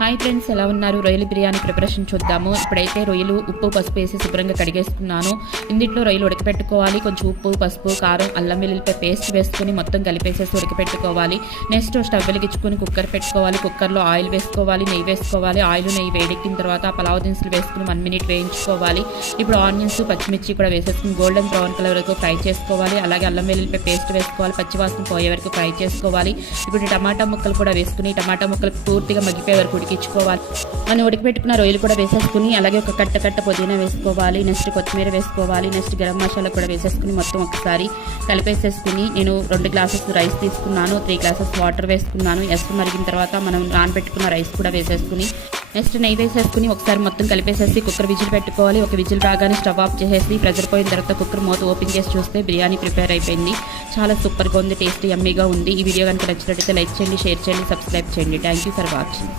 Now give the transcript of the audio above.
Hi friends, ఎలా ఉన్నారు? రొయ్యల బిర్యానీ ప్రిపరేషన్ చూద్దాము. ఇప్పుడైతే రొయ్యలు ఉప్పు పసుపు వేసి శుభ్రంగా కడిగేసుకున్నాను. ఇందులో రొయ్యలు ఉడకపెట్టుకోవాలి. కొంచెం ఉప్పు పసుపు కారం అల్లం వెల్లుల్లిపై పేస్ట్ వేసుకుని మొత్తం కలిపేసేసి ఉడకపెట్టుకోవాలి. నెక్స్ట్ స్టవ్ వెలిగించుకొని కుక్కర్ పెట్టుకోవాలి. కుక్కర్లో ఆయిల్ వేసుకోవాలి, నెయ్యి వేసుకోవాలి. ఆయిల్ నెయ్యి వేడెక్కిన తర్వాత పలావ్ దినుసులు వేసుకుని 1 మినిట్ వేయించుకోవాలి. ఇప్పుడు ఆనియన్స్ పచ్చిమిర్చి కూడా వేసేసుకుని గోల్డెన్ బ్రౌన్ కలర్ వరకు ఫ్రై చేసుకోవాలి. అలాగే అల్లం వెల్లుల్లిపై పేస్ట్ వేసుకోవాలి. పచ్చివాసన పోయే వరకు ఫ్రై చేసుకోవాలి. ఇప్పుడు టమాటా ముక్కలు కూడా వేసుకుని టమాటా ముక్కలు పూర్తిగా మగ్గిపోయే వరకు ఉడికించుకోవాలి. మనం ఉడికిపెట్టుకున్న రొయ్యలు కూడా వేసేసుకుని అలాగే ఒక కట్ట పుదీనా వేసుకోవాలి. నెక్స్ట్ కొత్తిమీర వేసుకోవాలి. నెక్స్ట్ గరం మసాలా కూడా వేసేసుకుని మొత్తం ఒకసారి కలిపేసేసుకుని నేను 2 గ్లాసెస్ రైస్ తీసుకున్నాను. 3 గ్లాసెస్ వాటర్ వేసుకున్నాను. ఎసురు మరిగిన తర్వాత మనం నానబెట్టుకున్న రైస్ కూడా వేసేసుకుని నెక్స్ట్ నెయ్యి వేసేసుకుని ఒకసారి మొత్తం కలిపేసేసి కుక్కర్ విజిల్ పెట్టుకోవాలి. ఒక విజిల్ రాగానే స్టవ్ ఆఫ్ చేసేసి ప్రెజర్ పోయిన తర్వాత కుక్కర్ మూత ఓపెన్ చేసి చూస్తే బిర్యానీ ప్రిపేర్ అయిపోయింది. చాలా సూపర్గా ఉంది, టేస్టీ యమ్మీగా ఉంది. ఈ వీడియో కనుక నచ్చినట్లయితే లైక్ చేయండి, షేర్ చేయండి, సబ్స్క్రైబ్ చేయండి. Thank you for watching.